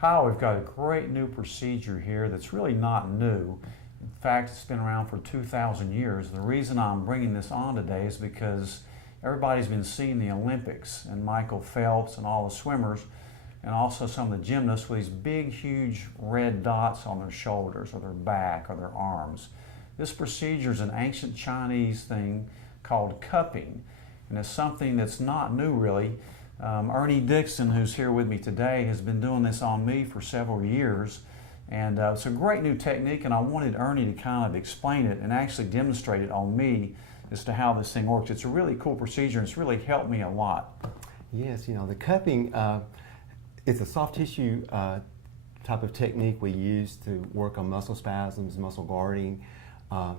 Hi, we've got a great new procedure here that's really not new. In fact, it's been around for 2,000 years. The reason I'm bringing this on today is because everybody's been seeing the Olympics and Michael Phelps and all the swimmers and also some of the gymnasts with these big, huge red dots on their shoulders or their back or their arms. This procedure is an ancient Chinese thing called cupping, and it's something that's not new really. Ernie Dickson, who's here with me today, has been doing this on me for several years, and it's a great new technique, and I wanted Ernie to kind of explain it and actually demonstrate it on me as to how this thing works. It's a really cool procedure, and it's really helped me a lot. Yes, you know, the cupping, it's a soft tissue type of technique we use to work on muscle spasms, muscle guarding,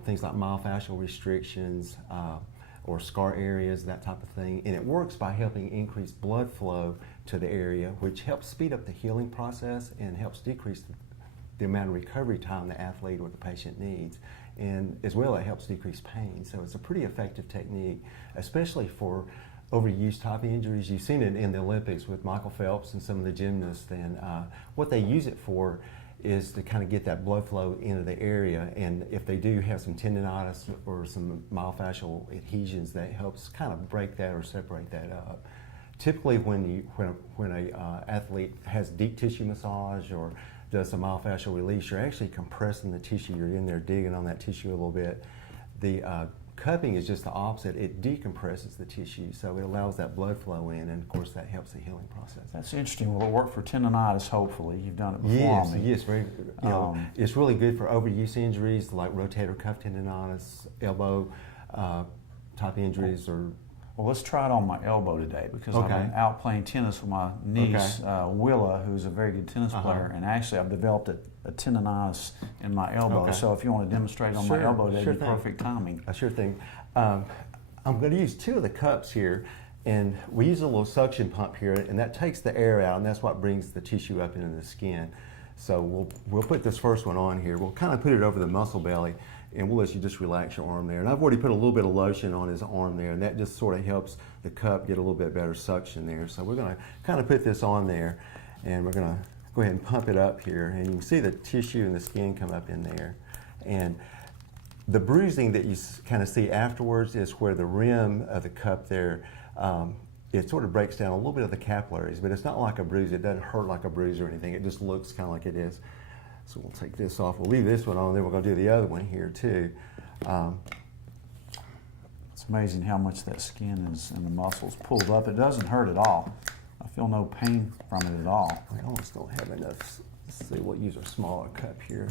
things like myofascial restrictions, or scar areas, that type of thing. And it works by helping increase blood flow to the area, which helps speed up the healing process and helps decrease the amount of recovery time the athlete or the patient needs. And as well, it helps decrease pain. So it's a pretty effective technique, especially for overuse type injuries. You've seen it in the Olympics with Michael Phelps and some of the gymnasts. And what they use it for is to kind of get that blood flow into the area, and if they do have some tendonitis or some myofascial adhesions, that helps kind of break that or separate that up. Typically when a athlete has deep tissue massage or does some myofascial release, you're actually compressing the tissue. You're in there digging on that tissue a little bit. The cupping is just the opposite. It decompresses the tissue, so it allows that blood flow in, and of course that helps the healing process. That's interesting. Will it work for tendonitis, hopefully? You've done it before. Yes, yes, very, you know, it's really good for overuse injuries like rotator cuff tendonitis, elbow type injuries, or... Well, let's try it on my elbow today, because I've been out playing tennis with my niece, Willa, who's a very good tennis player, and actually I've developed a tendonitis in my elbow. So if you want to demonstrate on my elbow, that'd be perfect timing. Sure thing. I'm going to use two of the cups here, and we use a little suction pump here, and that takes the air out, and that's what brings the tissue up into the skin. So we'll put this first one on here. We'll kind of put it over the muscle belly, and we'll let you just relax your arm there. And I've already put a little bit of lotion on his arm there, and that just sort of helps the cup get a little bit better suction there. So we're going to kind of put this on there, and we're going to go ahead and pump it up here. And you can see the tissue and the skin come up in there. And the bruising that you kind of see afterwards is where the rim of the cup there, it sort of breaks down a little bit of the capillaries, but it's not like a bruise. It doesn't hurt like a bruise or anything. It just looks kind of like it is. So we'll take this off. We'll leave this one on, then we're going to do the other one here too. It's amazing how much that skin is and the muscles pulled up. It doesn't hurt at all. I feel no pain from it at all. We almost don't have enough. Let's see, we'll use our smaller cup here.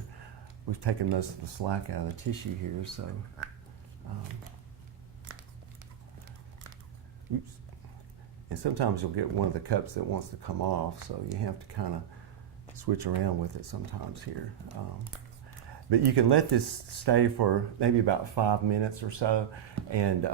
We've taken most of the slack out of the tissue here, so. Oops. And sometimes you'll get one of the cups that wants to come off, so you have to kind of switch around with it sometimes here. But you can let this stay for maybe about 5 minutes or so, and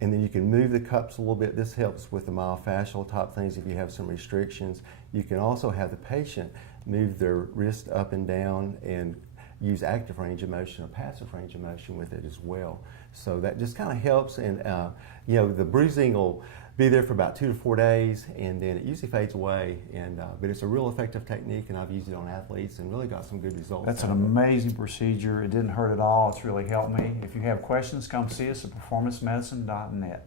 then you can move the cups a little bit. This helps with the myofascial type things if you have some restrictions. You can also have the patient move their wrist up and down and use active range of motion or passive range of motion with it as well. So that just kind of helps, and you know, the bruising will be there for about 2 to 4 days, and then it usually fades away. And but it's a real effective technique, and I've used it on athletes and really got some good results. That's an amazing procedure. It didn't hurt at all. It's really helped me. If you have questions, come see us at performancemedicine.net.